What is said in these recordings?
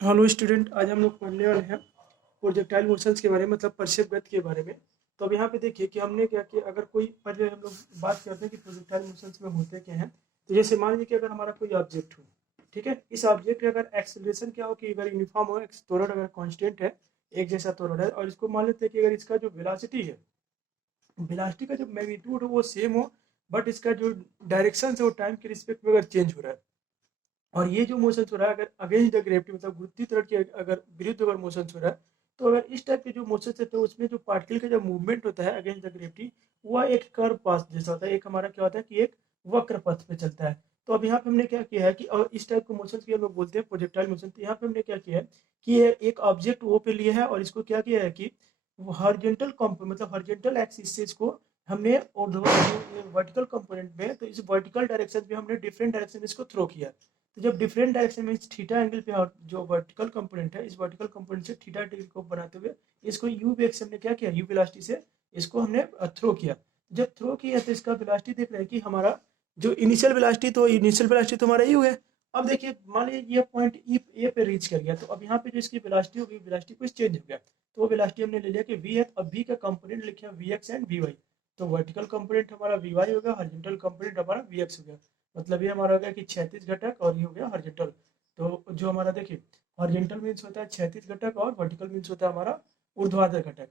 Hello student, आज हम लोग पढ़ने वाले हैं प्रोजेक्टाइल मोशंस के बारे में, मतलब प्रक्षेप गति के बारे में। तो अब यहाँ पे देखिए कि हमने क्या किया। अगर कोई पहले हम लोग बात करते हैं कि प्रोजेक्टाइल मोशंस में होते क्या हैं। तो जैसे मान लीजिए कि अगर हमारा कोई ऑब्जेक्ट हो, ठीक है, इस ऑब्जेक्ट का अगर एक्सेलरेशन क्या हो कि अगर यूनिफॉर्म हो, त्वरण अगर कांस्टेंट है, एक जैसा त्वरण है, और इसको मान लेते हैं कि अगर इसका जो वेलोसिटी है, वेलोसिटी का जो मैग्नीट्यूड हो वो सेम हो, बट इसका जो डायरेक्शन है वो टाइम के रिस्पेक्ट में अगर चेंज हो रहा है, और ये जो मोशन हो रहा है अगर अगेंस्ट द ग्रेविटी, मतलब गुरुत्वीय त्वरण के अगर विरुद्ध अगर मोशन हो रहा है, तो अगर इस टाइप के जो मोशन है तो उसमें जो पार्टिकल का जो मूवमेंट होता है अगेंस्ट द ग्रेविटी, वह एक कर्व पाथ जैसा होता है। एक हमारा क्या होता है कि एक वक्र पथ पे चलता है। तो अब यहाँ पे हमने क्या किया है कि और इस टाइप के मोशन की हम लोग बोलते हैं प्रोजेक्टाइल मोशन। तो यहाँ पे हमने क्या किया है कि ये एक ऑब्जेक्ट वो पे लिया है और इसको क्या किया है कि हॉरिजॉन्टल मतलब हॉरिजॉन्टल एक्सिस से इसको हमने वर्टिकल कंपोनेंट में, तो इस वर्टिकल डायरेक्शन में हमने डिफरेंट डायरेक्शन में इसको थ्रो किया। तो जब डिफरेंट डायरेक्शन में इस थीटा एंगल पे, और जो वर्टिकल कंपोनेंट है इस वर्टिकल कंपोनेंट से थीटा डिग्री को बनाते हुए इसको यू वेग से हमने क्या किया, यू वेलोसिटी से इसको हमने थ्रो किया। जब थ्रो किया तो इसका वेलोसिटी देख रहे हैं कि हमारा जो इनिशियल वेलोसिटी, तो इनिशियल वेलोसिटी तो हमारा यू है। अब देखिए मान लीजिए ये पॉइंट ए पे रीच कर गया, तो अब यहाँ पे जो इसकी वेलोसिटी होगी, वेलोसिटी कुछ चेंज हो गया। तो वो वेलोसिटी हमने ले लिया कि वी है। अब वी का कंपोनेंट लिखे V X and V Y. तो वर्टिकल कंपोनेंट हमारा वी वाई हो गया, हॉरिजॉन्टल कंपोनेंट हमारा वी एक्स हो गया। मतलब ये हमारा हो गया कि क्षैतिज घटक, और ये हो गया हॉरिजॉन्टल। तो जो हमारा देखिए हॉरिजॉन्टल मीन्स होता है क्षैतिज घटक, और वर्टिकल मीन्स होता है हमारा ऊर्ध्वाधर घटक।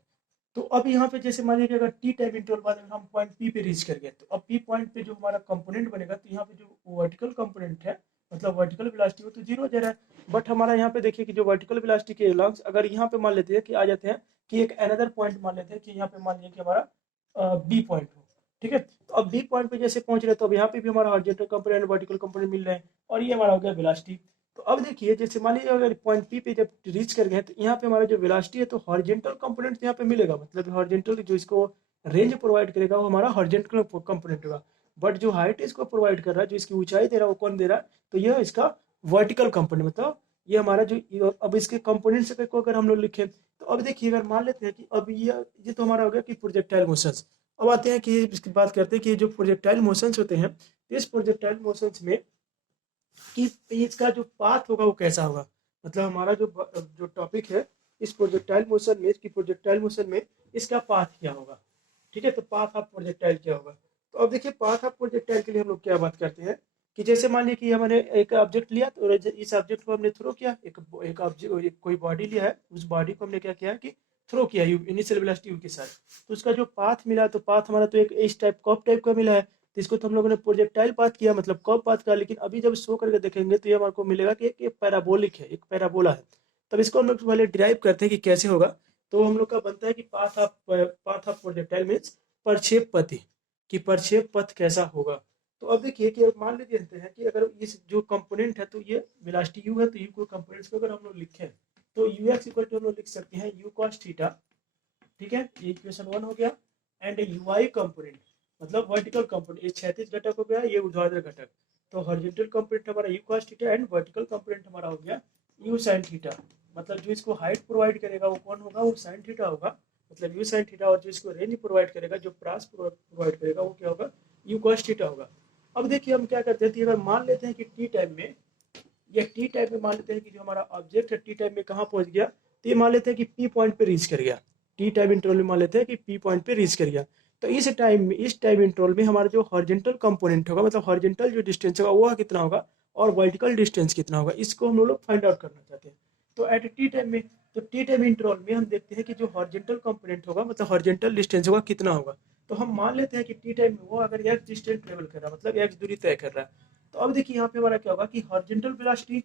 तो अब यहाँ पे जैसे मान लीजिए कि अगर टी टाइम इंटरवल बाद अगर हम पॉइंट पी पे रीच कर गए, तो अब पी पॉइंट पे जो हमारा कंपोनेंट बनेगा, तो यहाँ पे जो वर्टिकल कंपोनेंट है, मतलब वर्टिकल वेलोसिटी, वो तो जीरो हो जा रहा है। बट हमारा यहाँ पे देखिए कि जो वर्टिकल वेलोसिटी के लॉन्ग्स अगर यहाँ पे मान लेते हैं कि आ जाते हैं कि एक अनदर पॉइंट मान लेते हैं कि यहाँ पे मान लीजिए कि हमारा बी पॉइंट हो, ठीक है। तो अब बी पॉइंट पे जैसे पहुंच रहे हैं, तो अब यहाँ पे भी हमारा हॉरिजॉन्टल कंपोनेंट वर्टिकल कंपोनेंट मिल रहे हैं, और ये हमारा हो गया वेलोसिटी। तो अब देखिए जैसे मान लीजिए अगर पॉइंट पी पे जब रीच कर गए, तो यहाँ पे हमारा जो वेलोसिटी है, तो हॉरिजॉन्टल कंपोनेंट यहाँ पे मिलेगा, मतलब हॉरिजॉन्टल जो इसको रेंज प्रोवाइड करेगा वो हमारा हॉरिजॉन्टल कंपोनेंट होगा। बट जो हाइट इसको प्रोवाइड कर रहा है, जो इसकी ऊंचाई दे रहा है, वो कौन दे रहा है, तो यह इसका वर्टिकल कंपोनेंट, मतलब ये हमारा जो अब इसके कंपोनेंट्स को अगर हम लोग लिखें, तो अब देखिए अगर मान लेते हैं कि अब ये तो हमारा हो गया कि प्रोजेक्टाइल मोशंस। अब आते हैं कि इसकी बात करते हैं कि जो प्रोजेक्टाइल मोशंस होते हैं, इस प्रोजेक्टाइल मोशंस में कि इसका जो पाथ होगा वो कैसा होगा। मतलब हमारा जो टॉपिक है इस प्रोजेक्टाइल मोशन में, इसकी प्रोजेक्टाइल मोशन में इसका पाथ क्या होगा, ठीक है। तो पाथ ऑफ प्रोजेक्टाइल क्या होगा। तो अब देखिए पाथ ऑफ प्रोजेक्टाइल के लिए हम लोग क्या बात करते हैं कि जैसे मान लीजिए कि हमने एक ऑब्जेक्ट लिया, तो इस ऑब्जेक्ट को हमने थ्रो किया, एक ऑब्जेक्ट कोई बॉडी लिया है, उस बॉडी को हमने क्या किया कि थ्रो किया यू इनिशियल वेलोसिटी यू के साथ। तो उसका जो पाथ मिला, तो पाथ हमारा तो एक इस टाइप कॉप टाइप का मिला है। तो इसको तो हम लोगों ने प्रोजेक्टाइल पाथ किया, मतलब कर्व पाथ का। लेकिन अभी जब शो करके देखेंगे तो ये हमारे को मिलेगा कि एक पैराबोलिक है, एक पैराबोला है। तब इसको हम लोग पहले डिराइव करते हैं कि कैसे होगा। तो हम लोग का बनता है कि पाथ ऑफ प्रोजेक्टाइल मीन्स प्रक्षेप पथ, कि प्रक्षेप पथ कैसा होगा। तो अब देखिए कि मान लेते हैं कि अगर इस जो कंपोनेंट है, तो ये वेलोसिटी यू है, तो यू को कंपोनेंट्स को अगर हम लोग लिखें, तो यू एक्स इक्वल टू हम लोग लिख सकते हैं यू कॉस थीटा, ठीक है, ये इक्वेशन 1 हो गया। एंड यू आई कंपोनेंट, मतलब वर्टिकल कंपोनेंट, ये क्षैतिज घटक हो गया, ये ऊर्ध्वाधर घटक। तो हॉरिजॉन्टल कंपोनेंट हमारा you cos theta, and vertical component हमारा हो गया यू sin थीटा। मतलब जो इसको हाइट प्रोवाइड करेगा वो कौन होगा, वो sin थीटा होगा, मतलब यू sin थीटा। और जो इसको रेंज प्रोवाइड करेगा, जो प्रास प्रोवाइड करेगा, वो क्या होगा, यू cos थीटा होगा। अब देखिए हम क्या करते हैं कि अगर मान लेते हैं कि टी टाइम में, या टी टाइम में मान लेते हैं कि जो हमारा ऑब्जेक्ट है टी टाइम में कहाँ पहुंच गया, तो ये मान लेते हैं कि पी पॉइंट पे रीच कर गया। टी टाइम इंटरवल में मान लेते हैं कि पी पॉइंट पे रीच कर गया। तो इस टाइम इंटरवल में हमारा जो हॉरिजॉन्टल कंपोनेंट होगा, मतलब हॉरिजॉन्टल जो डिस्टेंस होगा वो कितना होगा, और वर्टिकल डिस्टेंस कितना होगा, इसको हम लोग फाइंड आउट करना चाहते हैं। तो एट टी टाइम में, तो टी टाइम इंटरवल में हम देखते हैं कि जो हॉरिजॉन्टल कंपोनेंट होगा, मतलब हॉरिजॉन्टल डिस्टेंस होगा कितना होगा। तो हम मान लेते हैं कि टी टाइम में वो अगर एक्स डिस्टेंस ट्रेवल कर रहा है, मतलब एक्स दूरी तय कर रहा है। तो अब देखिए यहाँ पे हमारा क्या होगा कि हॉरिजॉन्टल वेलोसिटी,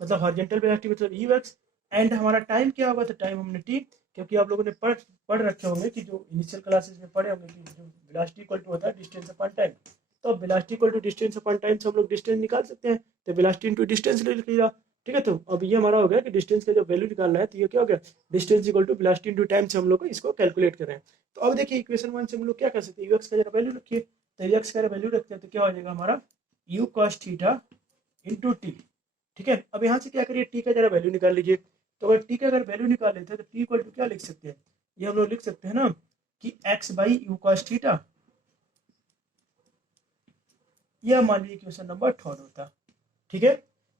मतलब हॉरिजॉन्टल वेलोसिटी मतलब यू एक्स, एंड हमारा टाइम क्या होगा, तो टाइम हमने टी, क्योंकि आप लोगों ने पढ़ रखे होंगे कि जो इनिशियल क्लासेस में पढ़े होंगे कि जो वेलोसिटी इक्वल टू होता है डिस्टेंस अपॉन टाइम। तो अब velocity equal to distance upon time से हम लोग डिस्टेंस निकाल सकते हैं। तो वेलोसिटी इनटू डिस्टेंस ले लीजिएगा, ठीक है। तो अब ये हमारा हो गया कि डिस्टेंस का जो वैल्यू निकालना है, तो ये क्या हो गया, distance equal to velocity into time से हम लोग इसको कैलकुलेट कर रहे हैं। तो अब देखिए इक्वेशन 1 से हम लोग क्या कर सकते हैं, यू एक्स का जरा वैल्यू रखिए। तो यू एक्स का वैल्यू रखते हैं तो क्या हो जाएगा हमारा you cos theta into T, ठीक है। अब यहाँ से क्या करिए, टी का जरा वैल्यू निकाल लीजिए। तो अगर टी का अगर वैल्यू निकाल लेते हैं तो टी इक्वल टू क्या लिख सकते हैं, ये हम लोग लिख सकते हैं ना कि x by you cos theta. यह मान लीजिए क्वेश्चन नंबर 3 होता, ठीक है।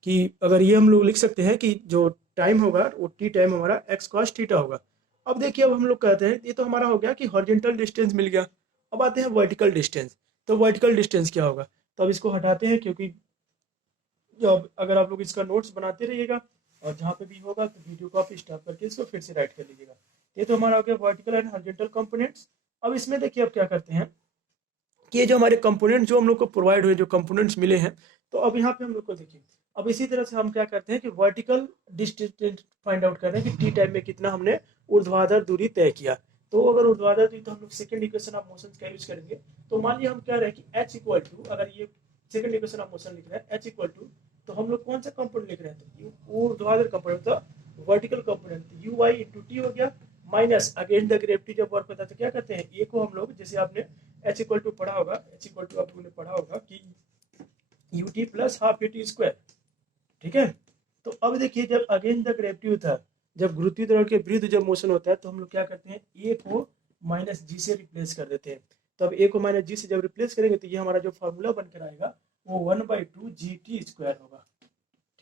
कि अगर ये हम लोग लिख सकते हैं कि जो टाइम होगा वो टी टाइम हमारा एक्स कॉस थीटा होगा। अब देखिए अब हम लोग कहते हैं ये तो हमारा हो गया कि हॉरिजेंटल डिस्टेंस मिल गया। अब आते हैं वर्टिकल डिस्टेंस। तो वर्टिकल डिस्टेंस क्या होगा? तो अब इसको हटाते हैं, क्योंकि जब अगर आप लोग इसका नोट्स बनाते रहिएगा और जहाँ पे भी होगा तो वीडियो को आप स्टॉप करके इसको फिर से राइट कर लीजिएगा। ये तो हमारा हो गया वर्टिकल एंड हॉरिजॉन्टल कंपोनेंट्स। अब इसमें देखिए अब क्या करते हैं कि ये जो हमारे कंपोनेंट जो हम लोग को प्रोवाइड हुए, जो कंपोनेंट्स मिले हैं, तो अब यहाँ पे हम लोग को देखिए अब इसी तरह से हम क्या करते हैं कि वर्टिकल डिस्टेंस फाइंड आउट कर रहे हैं कि टी टाइम में कितना हमने ऊर्ध्वाधर दूरी तय किया। तो अगर ऊर्ध्वाधर दूरी, तो हम लोग सेकंड इक्वेशन ऑफ मोशन का यूज करेंगे। तो मान लिया हम कह रहे हैं कि एच इक्वल टू, अगर ये सेकंड इक्वेशन ऑफ मोशन लिख रहे हैं एच इक्वल टू, तो हम लोग कौन सा कंपोनेंट लिख रहे हैं? तो ऊर्ध्वाधर कंपोनेंट, तो vertical component u y into t हो गया, माइनस अगेंस्ट द ग्रेविटी जब वर्क होता है तो क्या करते हैं, ए को हम लोग जैसे आपने एच इक्वल टू पढ़ा होगा, एच इक्वल टू आप लोगों ने पढ़ा होगा कि U T plus half A T square, ठीक है। तो अब देखिए जब अगेंस्ट द ग्रेविटी होता है, जब गुरुत्वीय त्वरण के विरुद्ध जब मोशन होता है, तो हम लोग क्या करते हैं, ए को माइनस जी से रिप्लेस कर देते हैं। तो अब ए को माइनस जी से जब रिप्लेस करेंगे तो ये हमारा जो फॉर्मूला बनकर आएगा वो 1/2 जी टी स्क्वायर होगा,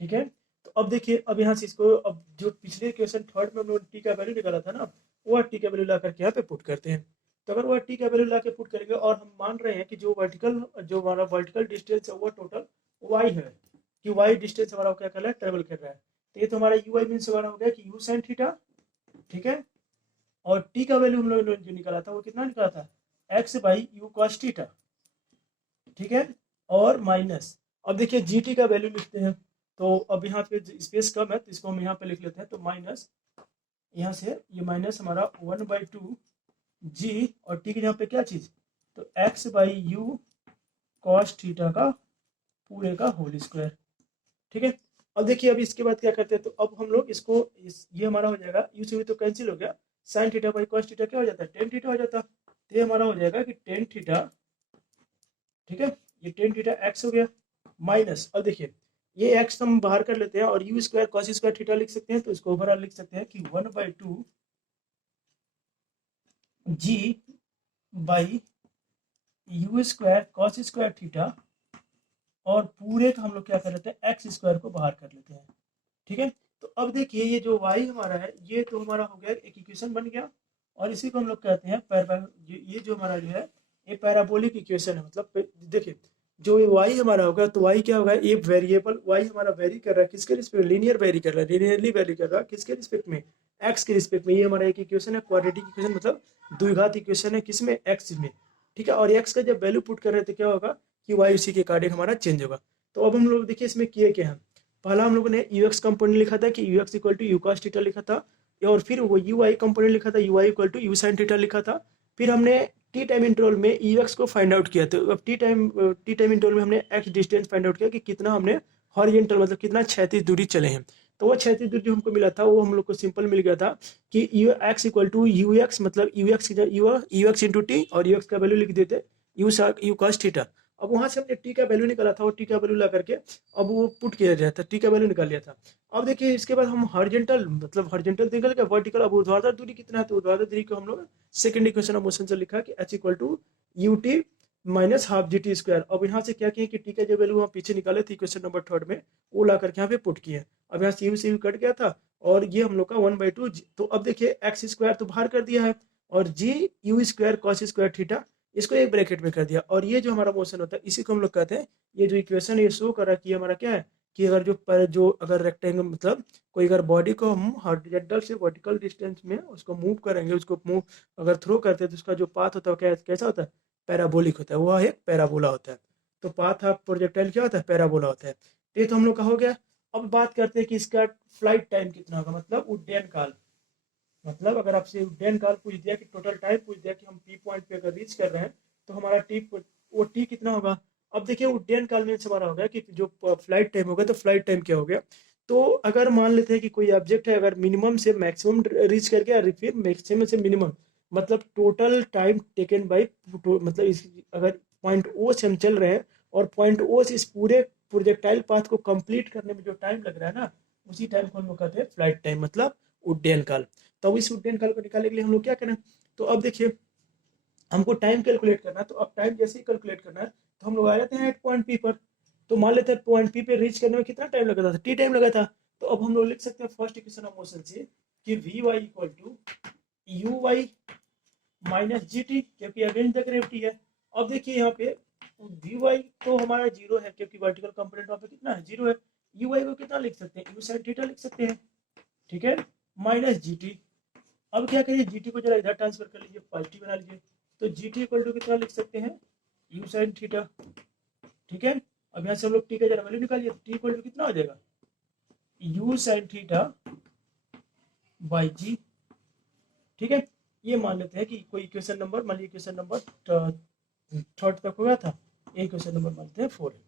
ठीक है। तो अब देखिए अब यहाँ से इसको, अब जो पिछले क्वेश्चन थर्ड में हम लोग टी का वैल्यू निकाला था ना, वो टी का वैल्यू ला करके यहाँ पे पुट करते हैं। तो अगर वह टी का वैल्यू ला के पुट करेंगे और हम मान रहे हैं कि जो हमारा वर्टिकल डिस्टेंस है वो टोटल वाई है, कि वाई डिस्टेंस हमारा क्या कर रहा है, ट्रेवल कर रहा है। तो ये तो हमारा यू आई मीन्स हमारा हो गया कि यू साइन थीटा, ठीक है। और टी का वैल्यू हम लोग ने जो निकाला था वो कितना निकाला था, x by you cos theta, ठीक है। और माइनस, अब देखिए जी टी का वैल्यू लिखते हैं, तो अब यहाँ पे स्पेस कम है तो इसको हम यहाँ पे लिख लेते हैं। तो माइनस यहाँ से ये माइनस हमारा 1/2 जी, और टी के यहाँ पे क्या चीज, तो x by you cos theta का पूरे का होल स्क्वायर, ठीक है। अब देखिए अब इसके बाद क्या करते हैं, तो अब हम लोग इसको ये हमारा हो जाएगा, यू से भी तो कैंसिल हो गया, sign theta by cos theta क्या हो जाता है, टेन थीटा हो जाता। तो ये हमारा हो जाएगा कि टेन थीटा, ठीक है, ये टेन थीटा एक्स हो गया, माइनस अब देखिए ये एक्स हम बाहर कर लेते हैं और you square cos square theta लिख सकते हैं। तो इसको ओवरऑल लिख सकते हैं कि 1/2 g by u square cos square theta, और पूरे का हम लोग क्या कर लेते हैं, एक्स स्क्वायर को बाहर कर लेते हैं, ठीक है। तो अब देखिए ये जो y हमारा है ये तो हमारा हो गया एक इक्वेशन बन गया, और इसी को हम लोग कहते हैं ये जो हमारा जो है ये पैराबोलिक इक्वेशन है। मतलब देखिए जो ये y हमारा होगा तो y क्या होगा, ये वेरिएबल y हमारा वेरी कर रहा है किसके रिस्पेक्ट, लीनियर वेरी कर रहा है, लीनियरली वेरी कर रहा है किसके रिस्पेक्ट में, x के रिस्पेक्ट में। ये हमारा एक इक्वेशन है, क्वाड्रेटिक इक्वेशन, मतलब द्विघात इक्वेशन है, किसमें, x में, ठीक है। और x का जब वैल्यू पुट कर रहे थे क्या होगा कि y उसी के अकॉर्डिंग हमारा चेंज होगा। तो अब हम लोग देखिए इसमें किए क्या है, पहला हम लोगों ने यू एक्स कंपोनेंट लिखा था कि u x equal to u cos theta लिखा था, और फिर वो यू आई कंपोनेंट लिखा था u i equal to u sine theta लिखा था। फिर हमने टी टाइम इंटरवल में यू एक्स को फाइंड आउट किया। तो अब टी टाइम इंटरवल में हमने एक्स डिस्टेंस फाइंड आउट किया कि कितना हमने हॉरिजॉन्टल मतलब कितना क्षैतिज दूरी चले हैं। तो वो क्षैतिज दूरी जो हमको मिला था वो हम लोग को सिंपल मिल गया था कि u x equal to u x, मतलब u x u x into t, और यू एक्स का वैल्यू लिख देते यू कॉस थीटा। अब वहां से हमने टी का वैल्यू निकाला था और टी का वैल्यू ला करके अब वो पुट किया गया था, टी का वैल्यू निकाल लिया था। अब देखिए इसके बाद हम हॉरिजॉन्टल मतलब हॉरिजॉन्टल निकल गया, वर्टिकल अब ऊर्ध्वाधर दूरी कितना है, तो ऊर्ध्वाधर दूरी को हम लोग सेकंड इक्वेशन ऑफ मोशन से लिखा कि h equal to u t minus half g t square. अब यहाँ से क्या किए कि टी का जो वैल्यू हम पीछे निकाले थे इक्वेशन नंबर थर्ड में, वो ला करके यहाँ पे पुट किए। अब यहाँ से यू कट गया था और ये हम लोग का 1/2। तो अब देखिए एक्स स्क्वायर तो बाहर कर दिया है, और g u square cos square theta इसको एक ब्रैकेट में कर दिया, और ये जो हमारा मोशन होता है इसी को हम लोग कहते हैं, ये जो इक्वेशन ये शो कर रहा है कि हमारा क्या है कि अगर जो अगर रेक्टेंगल मतलब कोई अगर बॉडी को हम हॉरिजॉन्टल से वर्टिकल डिस्टेंस में उसको मूव करेंगे, उसको मूव अगर थ्रो करते हैं तो उसका जो पाथ होता है क्या कैसा होता है, पैराबोलिक होता है, वह एक पैराबोला होता है। तो पाथ ऑफ प्रोजेक्टाइल क्या होता है, पैराबोला होता है। ये तो हम लोग का हो गया। अब बात करते हैं कि इसका फ्लाइट टाइम कितना होगा, मतलब उड्डयन काल। मतलब अगर आपसे उड्डयन काल पूछ दिया कि टोटल टाइम पूछ दिया कि हम पी पॉइंट पे अगर रीच कर रहे हैं तो हमारा टी कितना होगा। अब देखिए उड्डयन काल में हमारा होगा कि जो फ्लाइट टाइम होगा, तो फ्लाइट टाइम क्या हो गया, तो अगर मान लेते हैं कि कोई ऑब्जेक्ट है अगर मिनिमम से मैक्सिमम रीच कर गया, फिर मैक्सिमम से मिनिमम, मतलब टोटल टाइम टेकन बाई, मतलब अगर पॉइंट ओ से हम चल रहे हैं और पॉइंट ओ से इस पूरे प्रोजेक्टाइल पाथ को कंप्लीट करने में जो टाइम लग रहा है ना, उसी टाइम को हम लोग कहते हैं फ्लाइट टाइम, मतलब उड्डयन काल। तो अब इस उड्डयन काल को निकालने के लिए हम लोग क्या करें, तो अब देखिए हमको टाइम कैलकुलेट करना है। तो अब टाइम जैसे ही कैलकुलेट करना है तो हम लोग आ जाते हैं एक पॉइंट पी पर। तो मान लेते हैं पॉइंट पी पे रीच करने में कितना टाइम लगा था, टी टाइम लगा था। तो अब हम लोग लिख सकते हैं फर्स्ट इक्वेशन ऑफ मोशन से कि v y equal to u y minus g t, क्योंकि अगेंस्ट द ग्रेविटी है। अब देखिए यहाँ पे वी वाई तो हमारा जीरो है, क्योंकि वर्टिकल कंपोनेंट वहाँ पे कितना है, जीरो है। यू वाई को कितना लिख सकते हैं, यू साइन थीटा लिख सकते हैं, ठीक है, माइनस जी टी। अब क्या करिए, जी टी को जरा इधर ट्रांसफर कर लीजिए, पॉजिटिव बना लीजिए, तो जी टी इक्वल टू कितना लिख सकते हैं, यू साइन थीटा, ठीक है। अब यहाँ से हम लोग टी का जरा वैल्यू निकालिए, टी इक्वल टू कितना हो जाएगा, you sine theta by g, ठीक है। ये मान लेते हैं कि कोई इक्वेशन नंबर, मान लीजिए इक्वेशन नंबर थर्ड तक हो गया था, एक क्वेश्चन नंबर मानते हैं 4 है।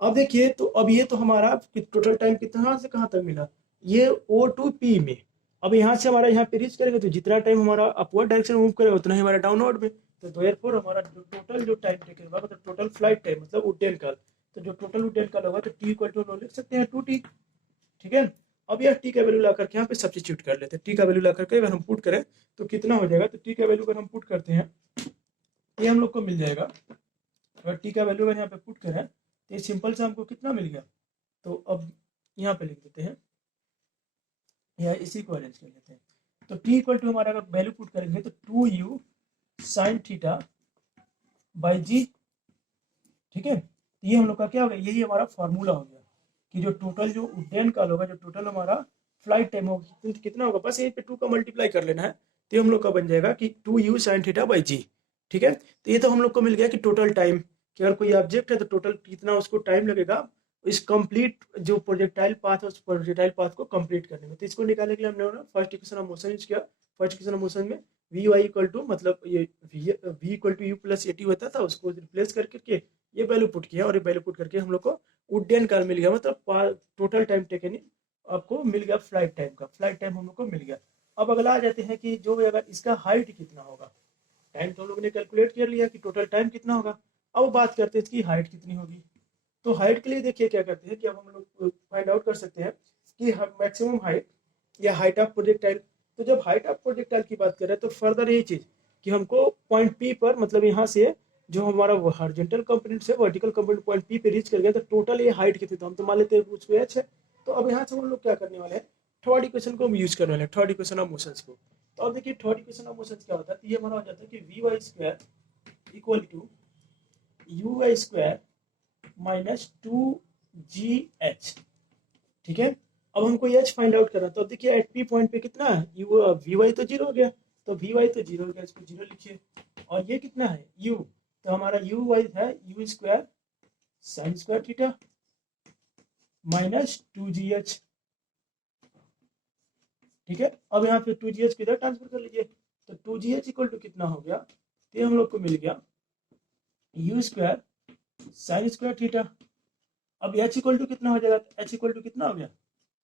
अब देखिए, तो अब ये तो हमारा टोटल टाइम कितना से कहाँ तक मिला, ये ओ टू पी में। अब यहाँ से हमारा यहाँ पे रीच करेंगे तो जितना टाइम हमारा अपवर्ड डायरेक्शन मूव करेगा उतना ही हमारा डाउनवर्ड में, तो देयरफॉर हमारा जो टोटल जो टाइम टेकन होगा, मतलब टोटल फ्लाइट टाइम, मतलब उड्डयन काल, तो जो टोटल उड्डयन काल होगा तो टी इक्वल टू लिख सकते हैं 2t, ठीक है। अब यह टी का वैल्यू ला करके यहाँ पे सब्स्टिट्यूट कर लेते हैं, टी का वैल्यू ला करके अगर हम पुट करें तो कितना हो जाएगा, तो टी का वैल्यू अगर हम पुट करते हैं ये हम लोग को मिल जाएगा। अगर टी का वैल्यू अगर यहाँ पे पुट करें तो ये सिंपल से हमको कितना मिल गया, तो अब यहाँ पे लिख देते हैं या इसी को अरेंज कर लेते हैं। तो टी इक्वल टू हमारा अगर वैल्यू पुट करेंगे तो 2u sign theta by g, ठीक है। तो ये हम लोग का क्या हो गया, यही हमारा फॉर्मूला हो गया कि जो टोटल जो उड्डयन काल होगा, जो टोटल हमारा फ्लाइट टाइम होगा कितना होगा, बस यहीं पे 2 का मल्टीप्लाई कर लेना है, तो ये हम लोग का बन जाएगा कि 2u sign theta by g, ठीक है। तो ये तो हम लोग को मिल गया कि टोटल टाइम, कि अगर कोई ऑब्जेक्ट है तो टोटल कितना उसको टाइम लगेगा इस कंप्लीट जो प्रोजेक्टाइल पाथ है उस प्रोजेक्टाइल पाथ को कंप्लीट करने में। तो इसको निकालने के लिए हमने first equation of motion use किया। फर्स्ट इक्वेशन ऑफ मोशन में वी वाई इक्वल टू, मतलब ये v equal to u plus a t होता था, उसको रिप्लेस करके ये वैल्यू पुट किया, और ये वैल्यू पुट करके हम लोग को उड्डयन काल मिल गया, मतलब टोटल टाइम टेकन आपको मिल गया, फ्लाइट टाइम का फ्लाइट टाइम हम लोग को मिल गया। अब अगला आ जाते हैं कि जो अगर इसका हाइट कितना होगा, टाइम तो हम लोग ने कैलकुलेट कर लिया कि टोटल टाइम कितना होगा, अब बात करते हैं इसकी हाइट कितनी होगी। तो हाइट के लिए देखिए क्या करते हैं कि अब हम लोग फाइंड आउट कर सकते हैं कि मैक्सिमम हाइट या हाइट ऑफ प्रोजेक्टाइल। तो जब हाइट ऑफ प्रोजेक्टाइल की बात करें तो फर्दर यही चीज कि हमको पॉइंट पी पर, मतलब यहाँ से जो हमारा हॉरिजॉन्टल कंपोनेंट से वर्टिकल कंपोनेंट पॉइंट पी पे रीच कर गया, तो टोटल ये हाइट कितनी, तो हम तो मान लेते हैं उसको एच है। तो अब यहाँ से हम लोग क्या करने वाले हैं, थर्ड इक्वेशन को हम यूज करने वाले हैं, थर्ड इक्वेशन ऑफ मोशंस को। तो अब देखिए थर्ड इक्वेशन ऑफ मोशंस क्या होता है, तो ये हमारा हो जाता है कि v y square equal to u y square minus 2gh, ठीक है। अब हमको एच फाइंड आउट करना, तो अब देखिए एट पी पॉइंट पे कितना है, यू वी वाई तो जीरो हो गया, तो वी वाई तो जीरो हो गया, इसको जीरो लिखिए। और ये कितना है यू, तो हमारा यू वाई है you square sine square theta minus 2gh, ठीक है। अब यहाँ पे 2gh को इधर ट्रांसफर कर लीजिए, तो 2gh इक्वल टू कितना हो गया, तो हम लोग को मिल गया u square sine square theta. अब एच इक्वल टू कितना हो जाएगा, एच इक्वल टू कितना हो गया,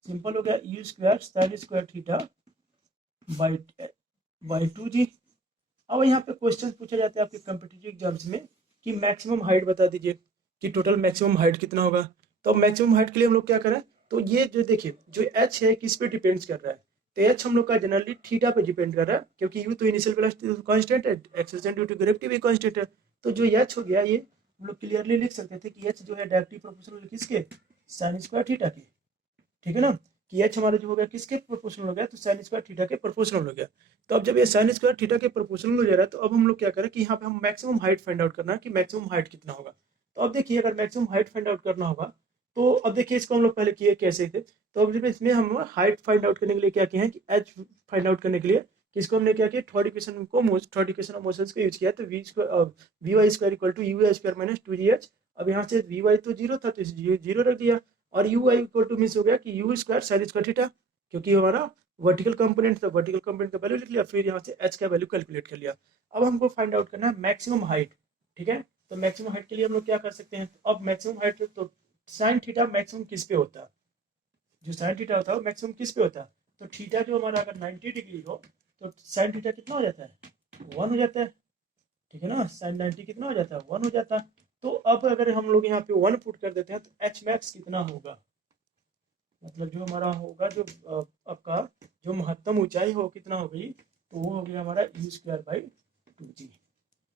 सिंपल हो गया u square sine square theta by 2g। अब यहाँ पे क्वेश्चन पूछे जाते हैं आपके कॉम्पिटिटिव एग्जाम्स में कि मैक्सिमम हाइट बता दीजिए कि टोटल मैक्सिमम हाइट कितना होगा। तो मैक्सिमम हाइट के लिए हम लोग क्या करें, तो ये जो देखिए जो एच है किस पे डिपेंड्स कर रहा है, तो एच हम लोग का जनरली थीटा पे डिपेंड कर रहा है, क्योंकि यू तो इनिशियल वेलोसिटी कांस्टेंट है, एक्सेलरेशन ड्यू टू ग्रेविटी भी कांस्टेंट है। तो जो एच हो गया ये हम लोग क्लियरली लिख सकते थे कि एच जो है डायरेक्टली प्रोपोर्शनल किसके, साइन स्क्वायर थीटा के, ठीक है ना, कि एच हमारा जो हो गया किसके प्रोपोर्शनल हो गया, तो साइन स्क्वायर थीटा के प्रोपोर्शनल हो गया। तो अब जब ये साइन स्क्वायर थीटा के प्रोपोर्शनल हो जा रहा है, तो अब हम लोग क्या करें कि यहाँ पे हम मैक्सिमम हाइट फाइंड आउट करना है कि मैक्सिमम हाइट कितना होगा। तो अब देखिए अगर मैक्सिमम हाइट फाइंड आउट करना होगा, तो अब देखिए इसको हम लोग पहले किए कैसे थे, तो अब जब इसमें हम हाइट फाइंड आउट करने के लिए क्या किए हैं कि एच फाइंड आउट करने के लिए किसको हमने क्या किया, थर्ड इक्वेशन को, थर्ड इक्वेशन ऑफ मोशंस को यूज किया, तो v y square equal to u y square minus 2gh। अब यहाँ से वी वाई तो जीरो था तो इस जीरो रख दिया, और u y equal to means हो गया कि u square sine square theta, क्योंकि हमारा वर्टिकल कंपोनेंट था, वर्टिकल कंपोनेंट का वैल्यू लिख लिया, फिर यहाँ से एच का वैल्यू कैलकुलेट कर लिया। अब हमको फाइंड आउट करना है मैक्सिमम हाइट, ठीक है। तो मैक्सिमम हाइट के लिए हम लोग क्या कर सकते हैं, अब मैक्सिमम हाइट तो साइन थीटा मैक्सिमम किस पे होता है, जो साइन थीटा होता है वो मैक्सिमम किस पे होता है, तो थीटा जो हमारा अगर 90 डिग्री हो तो साइन थीटा कितना हो जाता है, 1 हो जाता है, ठीक है ना, साइन 90 कितना हो जाता है, 1 हो जाता है। तो अब अगर हम लोग यहाँ पे 1 पुट कर देते हैं तो एच मैक्स कितना होगा, मतलब जो हमारा होगा जो आपका जो महत्तम ऊंचाई हो कितना हो गई, तो वो हो गया हमारा यू स्क्वायर बाई 2g,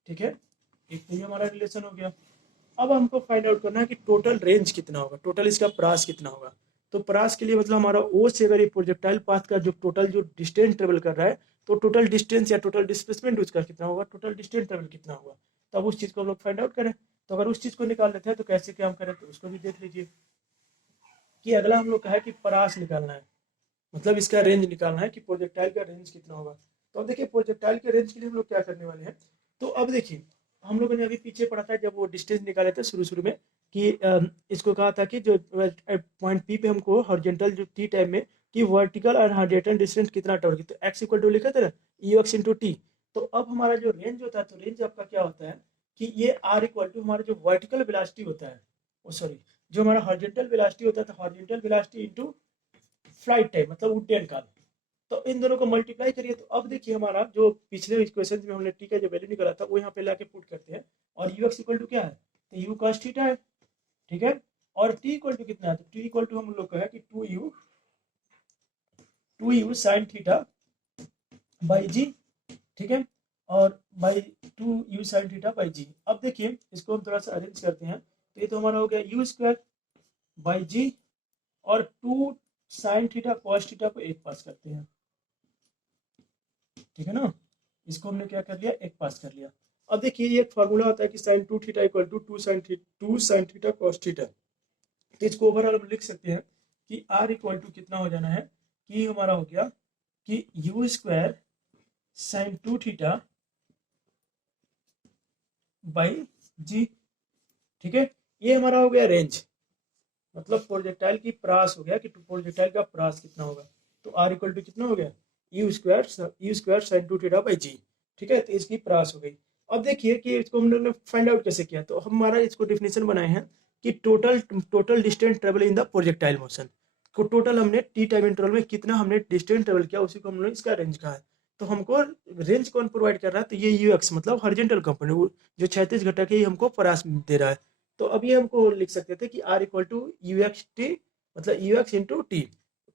ठीक है। एक तो ये हमारा रिलेशन हो गया। अब हमको फाइंड आउट करना है कि टोटल रेंज कितना होगा, टोटल इसका प्रास कितना होगा। तो परास के लिए मतलब हमारा ओ से अगर ये प्रोजेक्टाइल पाथ का जो टोटल जो डिस्टेंस ट्रेवल कर रहा है, तो टोटल डिस्टेंस या टोटल डिस्प्लेसमेंट उसका कितना होगा, टोटल डिस्टेंस ट्रेवल कितना होगा। तो अब उस चीज़ को हम लोग फाइंड आउट करें। तो अगर उस चीज़ को निकाल लेते हैं तो कैसे क्या हम करें, तो उसको भी देख लीजिए कि अगला हम लोग का है कि परास निकालना है, मतलब इसका रेंज निकालना है कि प्रोजेक्टाइल का रेंज कितना होगा। तो अब देखिए प्रोजेक्टाइल के रेंज के लिए हम लोग क्या करने वाले हैं। तो अब देखिए हम लोगों ने अभी पीछे पढ़ा था जब वो डिस्टेंस निकाले थे शुरू शुरू में कि इसको कहा था कि जो पॉइंट पी पे हमको हॉरिजॉन्टल जो टी टाइम में कि वर्टिकल और हॉरिजॉन्टल डिस्टेंस कितना टवर की, तो एक्स इक्वल टू लिखा था ना यू एक्स इंटू टी। तो अब हमारा जो रेंज होता है, तो रेंज आपका क्या होता है कि ये आर इक्वल टू हमारा जो वर्टिकल वेलोसिटी होता है, ओ सॉरी जो हमारा हॉरिजॉन्टल वेलोसिटी होता है, तो horizontal velocity into flight time मतलब उड्डयन काल। तो इन दोनों को मल्टीप्लाई करिए। तो अब देखिए हमारा जो पिछले इक्वेशन में हमने टी का जो वैल्यू निकाला था वो यहाँ पे लाके पुट करते हैं, और यू एक्स इक्वल टू क्या है, तो यू कॉस थीटा है, ठीक है। और टी इक्वल टू कितना है, तो टी इक्वल टू हम लोग का है कि two u sine theta by g, ठीक है, और by two u sine theta by g. अब देखिए इसको हम थोड़ा सा अरेंज करते हैं, तो ये तो हमारा हो गया यू स्क्वायर बाई जी, और two sine theta cos theta को एक पास करते हैं, ठीक है ना। इसको हमने क्या कर लिया, एक पास कर लिया। अब देखिए ये एक फॉर्मूला होता है कि sine two theta equal to two sine theta cos theta. तो इसको ओवरऑल हम लिख सकते हैं कि आर इक्वल टू कितना हो जाना है कि हमारा हो गया कि u square sine two theta by g, ठीक है। ये हमारा हो गया रेंज, मतलब प्रोजेक्टाइल की प्रास हो गया कि प्रोजेक्टाइल का प्रास कितना होगा। तो आर इक्वल टू कितना हो गया, u square sine two theta by g, ठीक है। तो इसकी प्रास हो गई। अब देखिए कि इसको हम लोग ने फाइंड आउट कैसे किया, तो हमारा इसको डिफिनेशन बनाए हैं कि total distance travel in the projectile motion को, टोटल हमने टी टाइम इंटरवल में कितना हमने डिस्टेंस ट्रेवल किया उसी को हमने इसका रेंज कहा है। तो हमको रेंज कौन प्रोवाइड कर रहा है, तो ये यू एक्स मतलब हॉरिजॉन्टल कंपोनेंट जो 36 घटक है ये हमको परास दे रहा है। तो अभी हमको लिख सकते थे कि R equal to u x t, मतलब u x into t.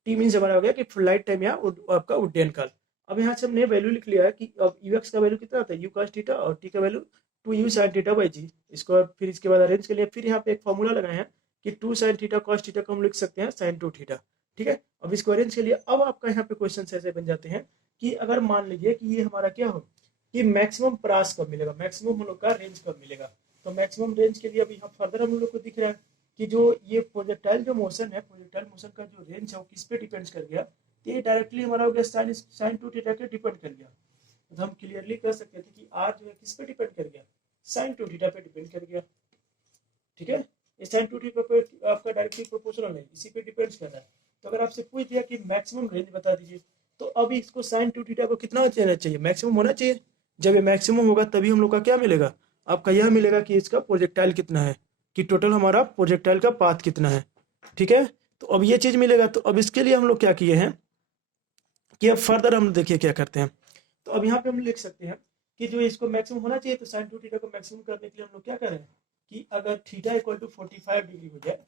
T means हमारा हो गया कि फ्लाइट टाइम या आपका उड्डयन काल। अब यहाँ से हमने वैल्यू लिख लिया है कि अब यू एक्स का वैल्यू कितना था, यू कॉस थीटा, और टी का value two u sine theta by g. इसको फिर इसके बाद अरेंज के लिए फिर यहाँ पे एक फॉर्मूला लगाए हैं कि two sine theta cos theta को हम लिख सकते हैं साइन टू थीटा, ठीक है। अब इसको अरेंज के लिए अब आपका यहाँ पे क्वेश्चन ऐसे बन जाते हैं कि अगर मान लीजिए कि ये हमारा क्या हो कि मैक्सिमम प्रास कब मिलेगा, मैक्सिमम हम लोग का रेंज कब मिलेगा। तो मैक्सिमम रेंज के लिए अभी यहाँ फर्दर हम लोग को दिख रहा है कि जो ये प्रोजेक्टाइल जो मोशन है, प्रोजेक्टाइल मोशन का जो रेंज है वो किस पे डिपेंड कर गया, तो ये डायरेक्टली हमारा हो गया साइन टू थीटा के डिपेंड कर गया। तो हम क्लियरली कह सकते थे कि आर जो है किस पे डिपेंड कर गया, साइन टू थीटा पे डिपेंड कर गया, ठीक है। ये साइन टू थीटा पे आपका डायरेक्टली प्रोपोर्शनल है, इसी पे डिपेंड कर रहा है। तो अगर आपसे पूछ दिया कि मैक्सिमम रेंज बता दीजिए, तो अभी इसको साइन टू थीटा को कितना देना चाहिए, मैक्सिमम होना चाहिए। जब ये मैक्सिमम होगा तभी हम लोग का क्या मिलेगा, आपका यह मिलेगा कि इसका प्रोजेक्टाइल कितना है, कि टोटल हमारा प्रोजेक्टाइल का पाथ कितना है, ठीक है। तो अब ये चीज़ मिलेगा। तो अब इसके लिए हम लोग क्या किए हैं कि अब फर्दर हम देखिए क्या करते हैं। तो अब यहाँ पे हम लिख सकते हैं कि जो इसको मैक्सिमम होना चाहिए, तो साइन टू थीटा को मैक्सिमम करने के लिए हम लोग क्या करें कि अगर थीटा इक्वल टू 45 डिग्री हो जाए,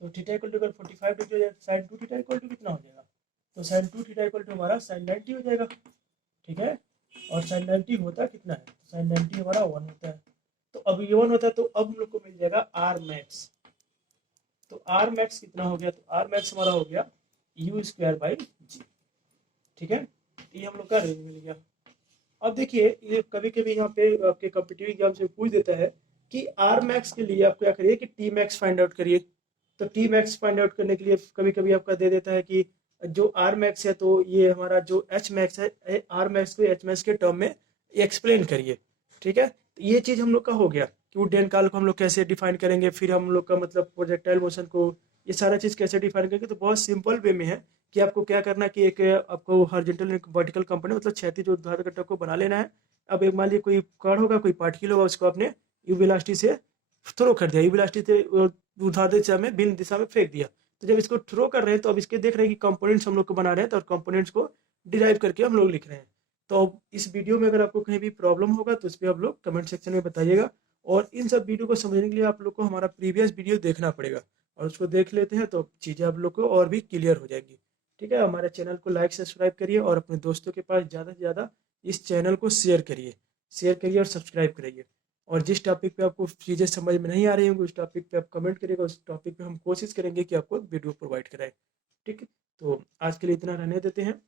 तो थीटा इक्वल टू अगर 45 डिग्री हो जाए, sine two theta equal to कितना हो जाएगा, तो sine two theta equal to हमारा साइन 90 हो जाएगा, ठीक है। और साइन 90 होता कितना है, साइन 90 हमारा 1 होता है। तो अब ये 1 होता है, तो अब हम लोग को मिल जाएगा आर मैक्स। तो आर मैक्स कितना हो गया, तो आर मैक्स हमारा हो गया यू स्क्वायर बाई जी, ठीक है। ये हम लोग का रेंज मिल गया। अब देखिए ये कभी कभी यहाँ पे आपके कॉम्पिटिटिव एग्जाम से पूछ देता है कि आर मैक्स के लिए आप क्या करिए कि टी मैक्स फाइंड आउट करिए। तो टी मैक्स फाइंड आउट करने के लिए कभी कभी आपका दे देता है कि जो आर मैक्स है, तो ये हमारा जो एच मैक्स है, आर मैक्स को एच मैक्स के टर्म में एक्सप्लेन करिए, ठीक है। तो ये चीज़ हम लोग का हो गया कि उड्डयन काल को हम लोग कैसे डिफाइन करेंगे, फिर हम लोग का मतलब प्रोजेक्टाइल मोशन को ये सारा चीज़ कैसे डिफाइन करेंगे। तो बहुत सिंपल वे में है कि आपको क्या करना है कि एक आपको हॉरिजॉन्टल एक वर्टिकल कंपोनेंट मतलब क्षैतिज ऊर्ध्वाधर घटक को बना लेना है। अब एक मान लीजिए कोई कण होगा, कोई पार्टिकल होगा, उसको आपने यू वेलोसिटी से थ्रो कर दिया, यू वेलोसिटी से ऊर्ध्वाधर दिशा में भिन्न दिशा में फेंक दिया। तो जब इसको थ्रो कर रहे हैं तो अब इसके देख रहे हैं कि कंपोनेंट्स हम लोग को बना रहे हैं, तो कंपोनेंट्स को डिराइव करके हम लोग लिख रहे हैं। तो अब इस वीडियो में अगर आपको कहीं भी प्रॉब्लम होगा तो उस पर आप लोग कमेंट सेक्शन में बताइएगा। और इन सब वीडियो को समझने के लिए आप लोग को हमारा प्रीवियस वीडियो देखना पड़ेगा, और उसको देख लेते हैं तो चीज़ें आप लोग को और भी क्लियर हो जाएगी, ठीक है। हमारे चैनल को लाइक सब्सक्राइब करिए और अपने दोस्तों के पास ज़्यादा से ज़्यादा इस चैनल को शेयर करिए और सब्सक्राइब करिए। और जिस टॉपिक पे आपको चीज़ें समझ में नहीं आ रही होंगी उस टॉपिक पे आप कमेंट करिएगा, उस टॉपिक पे हम कोशिश करेंगे कि आपको वीडियो प्रोवाइड कराएं। ठीक है, तो आज के लिए इतना रहने देते हैं।